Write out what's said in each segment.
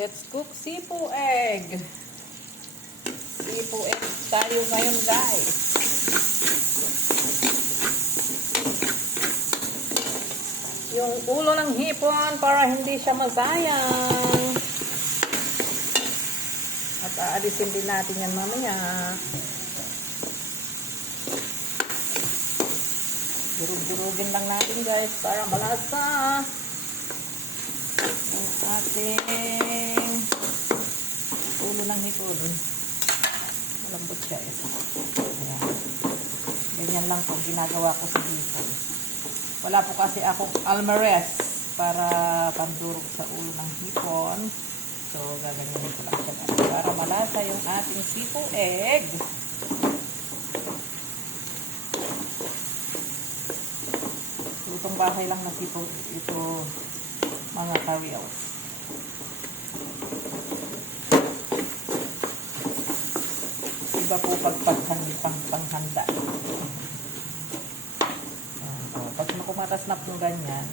Let's cook sipo egg. Sipo egg tayo ngayon, guys. Yung ulo ng hipon para hindi siya masayang. At aalisin din natin yan mamaya. Durug-durugin lang natin, guys, para malasa ang ating ulo ng hipon. Malambot siya. Ayan. Ganyan lang po ginagawa ko sa hipon. Wala po kasi akong almares para pandurog sa ulo ng hipon. So, gaganyanin ko lang siya para malasa yung ating sipo egg. Itong bahay lang na sipo ito, mga kariyaws. Iba po panghanda. Pag makumatas na po ganyan,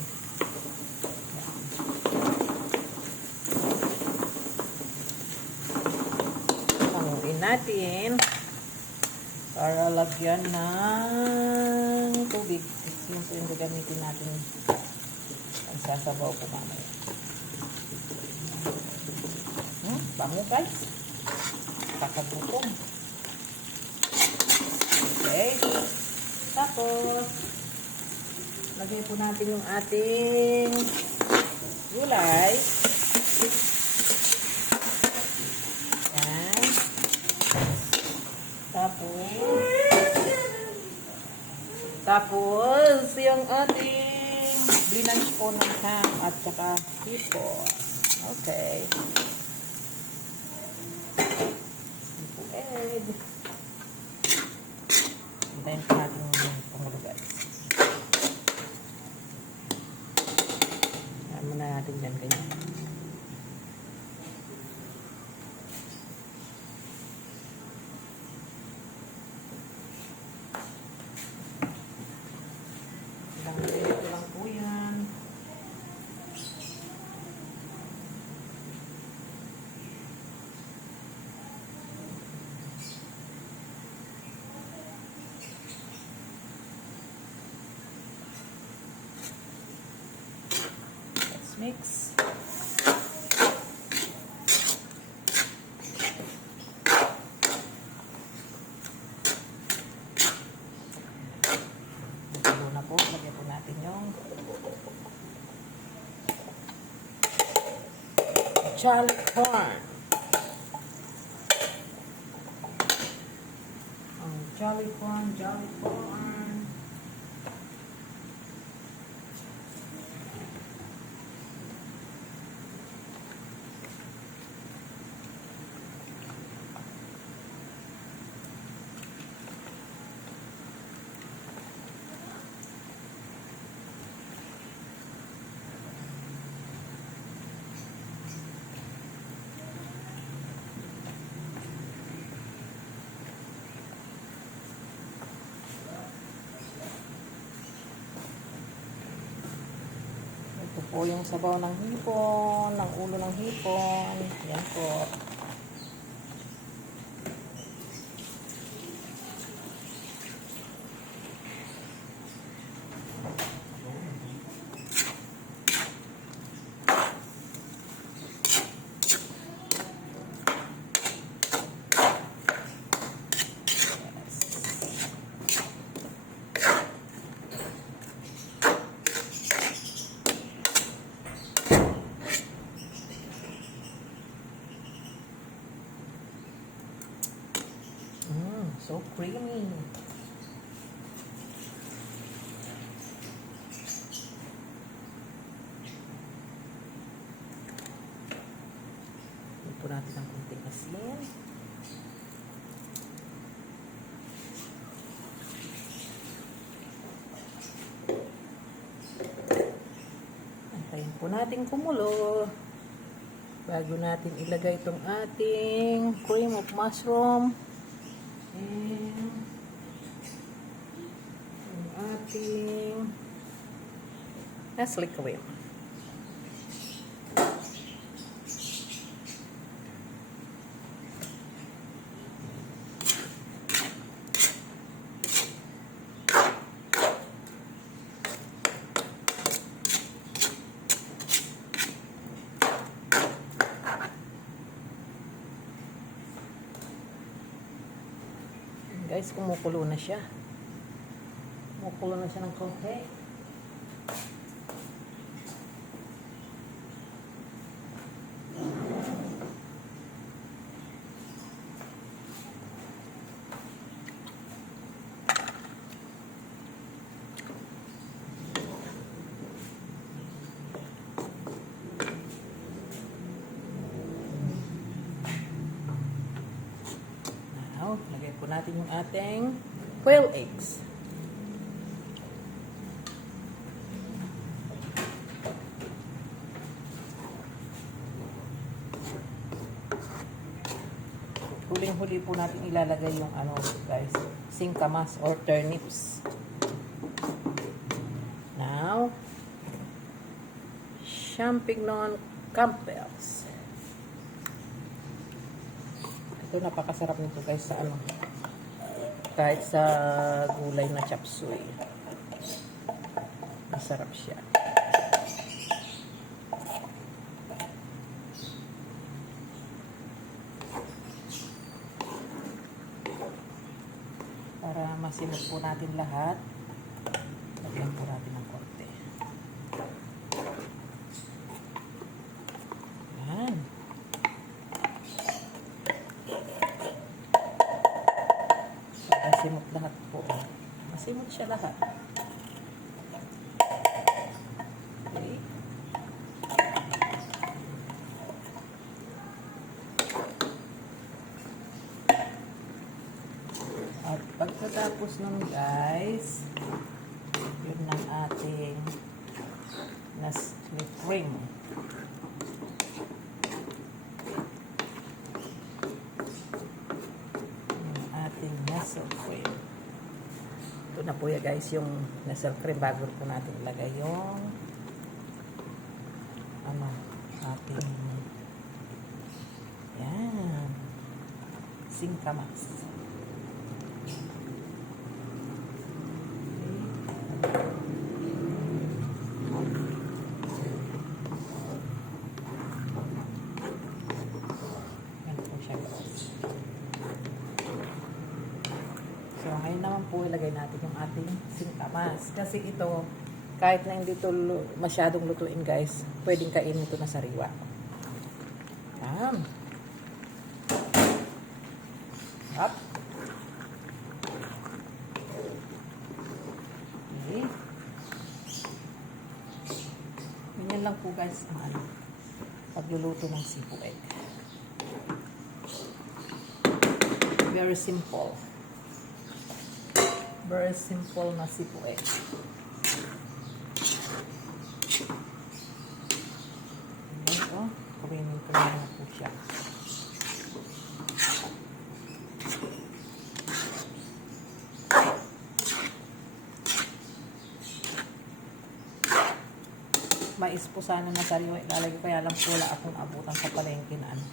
hanguin natin para lagyan ng tubig. Yun po yung gagamitin natin ang sasabaw po mamaya. Bango, guys. Kakagutom. Okay. Tapos, lagay po natin yung ating gulay. Yan. Tapos, yung ating blinange po ng ham at saka hipon. Okay. Sipo egg. Hintayin po natin yung pangulo, guys. Ayan muna natin dyan ganyan. Ito lang po yan. Let's mix. Lagyan po natin yung jolly corn. Jolly corn. Ito po yung sabaw ng hipon, ng ulo ng hipon. Yan po. So creamy. Ito natin ang kunting asin. Antayin po natin kumulo bago natin ilagay itong ating cream of mushroom. And yung ating Nestle cream. Guys, kumukulo na siya. Kumukulo na siya ng konti. Lagay po natin yung ating quail eggs. Huling-huli po natin ilalagay yung ano guys, singkamas or turnips. Now, champignon campbells. Ito, napakasarap nito guys sa ano, kahit sa gulay na chop suey. Masarap siya. Para masinag po natin lahat, lagyan po natin ng konti. Yan. Masimot lahat po. Masimot siya lahat. Okay. At pagkatapos nun guys, yun ang ating na-spring. Nestle cream. Ito na po ya guys yung nestle cream bago po natin ilagay yung ano ating yan singkamas. Yan po siya guys. So, ngayon naman po ilagay natin yung ating singkamas. Kasi ito, kahit na hindi ito masyadong lutuin guys, pwedeng kainin ito na sariwa. Yan. Up. Okay. Ganyan lang po guys ang ano, pagluluto ng sipo egg. Very simple. Very simple na sipo egg. Ito, kumainin ko na po siya. Mais po sana na sariwa ilalagay, kaya lang po wala akong abutan sa palengke na ano,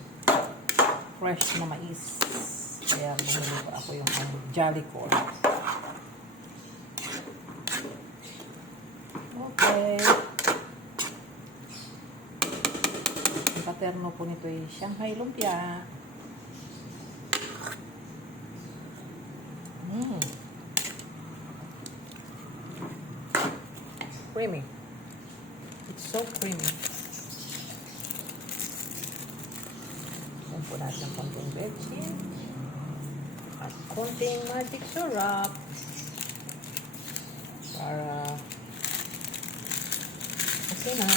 fresh na mais. Kaya bumili ko ako yung Jollycore. Okay. Ang paterno po nito ay Shanghai lumpia. Creamy. It's so creamy. Ayan po natin ang konting veggie. At konting magic syrup. Para okay na.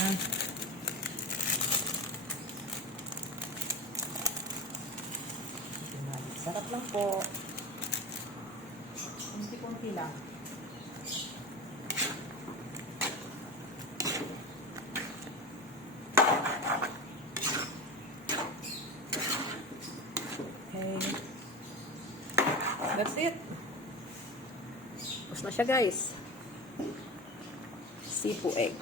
Sarap lang po. Kunti-kunti lang. Okay. That's it. Tapos na siya guys. Sipo egg.